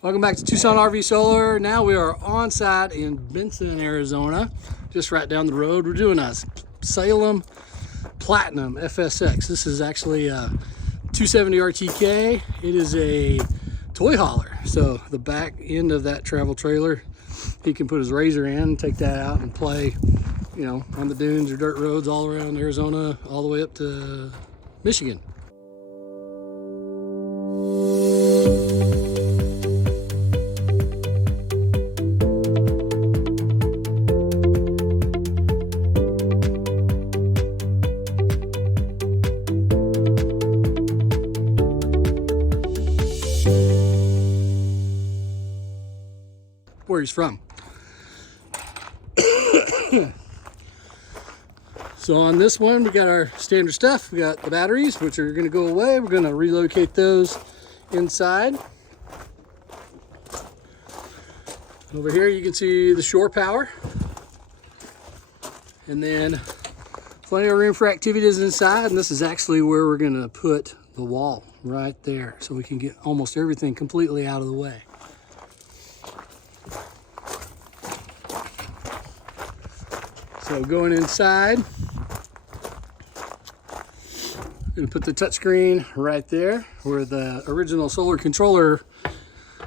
Welcome back to Tucson RV Solar. Now we are on site in Benson, Arizona, just right down the road. We're doing a Salem Platinum FSX. This is actually a 270 RTK. It is a toy hauler. So the back end of that travel trailer, he can put his razor in, take that out and play, you know, on the dunes or dirt roads all around Arizona, all the way up to Michigan. Where he's from. So on this one, we got our standard stuff. We got the batteries, which are going to go away. We're going to relocate those inside. Over here, you can see the shore power. And then plenty of room for activities inside. And this is actually where we're going to put the wall right there, so we can get almost everything completely out of the way. So going inside, I'm going to put the touchscreen right there where the original solar controller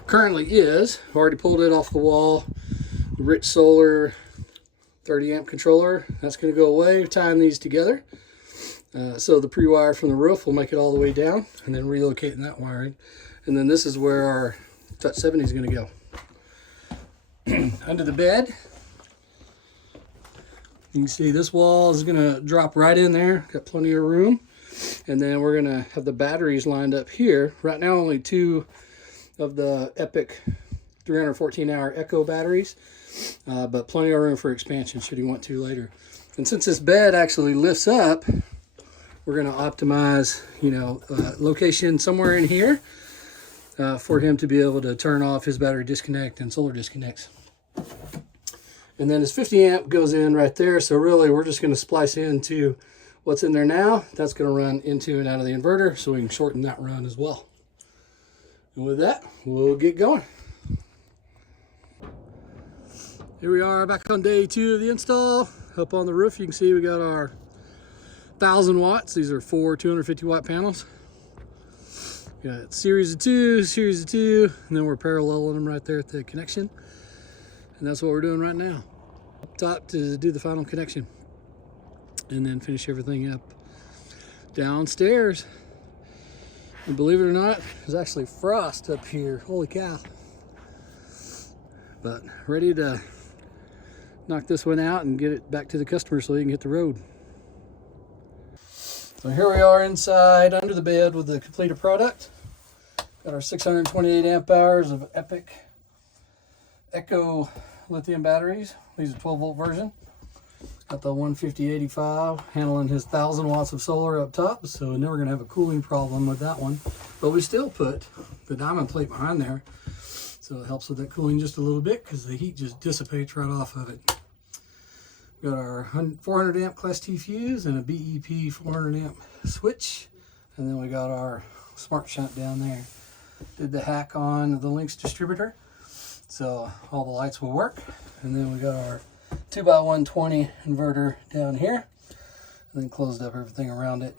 currently is. I've already pulled it off the wall. The Rich Solar 30 amp controller, that's going to go away. Tying these together. So the pre-wire from the roof will make it all the way down, and then relocating that wiring. And then this is where our Touch 70 is going to go. Under the bed, you can see this wall is going to drop right in there. Got plenty of room. And then we're going to have the batteries lined up here. Right now, only 2 of the Epic 314 hour Echo batteries, but plenty of room for expansion should you want to later. And since this bed actually lifts up, we're going to optimize, you know, location somewhere in here for him to be able to turn off his battery disconnect and solar disconnects. And then his 50 amp goes in right there. So really we're just going to splice into what's in there now. That's going to run into and out of the inverter, so we can shorten that run as well. And with that, we'll get going. Here we are back on day 2 of the install. Up on the roof, you can see we got our 1000 watts. These are 4 250 watt panels. We got series of 2, and then we're paralleling them right there at the connection. And that's what we're doing right now. Up top to do the final connection. And then finish everything up downstairs. And believe it or not, there's actually frost up here. Holy cow. But ready to knock this one out and get it back to the customer so he can hit the road. So here we are inside under the bed with the completed product. Got our 628 amp hours of Epic Echo lithium batteries. These are 12 volt version. Got the 150/85 handling his 1000 watts of solar up top, so we're never gonna have a cooling problem with that one. But we still put the diamond plate behind there, so it helps with that cooling just a little bit because the heat just dissipates right off of it. We got our 400 amp class T fuse and a BEP 400 amp switch, and then we got our SmartShunt down there. Did the hack on the Lynx distributor, so all the lights will work. And then we got our 2x120 inverter down here, and then closed up everything around it.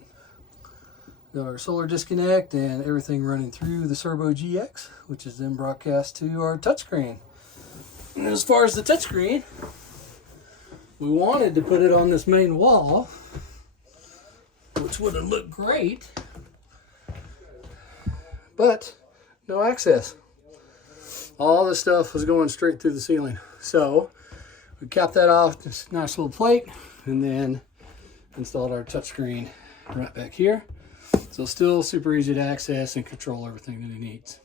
Got our solar disconnect and everything running through the Cerbo GX, which is then broadcast to our touchscreen. And as far as the touchscreen, we wanted to put it on this main wall, which would have looked great, but no access. All this stuff was going straight through the ceiling. So we capped that off this nice little plate and then installed our touchscreen right back here. So still super easy to access and control everything that he needs.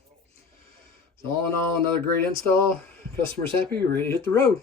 So all in all, another great install. Customer's happy, ready to hit the road.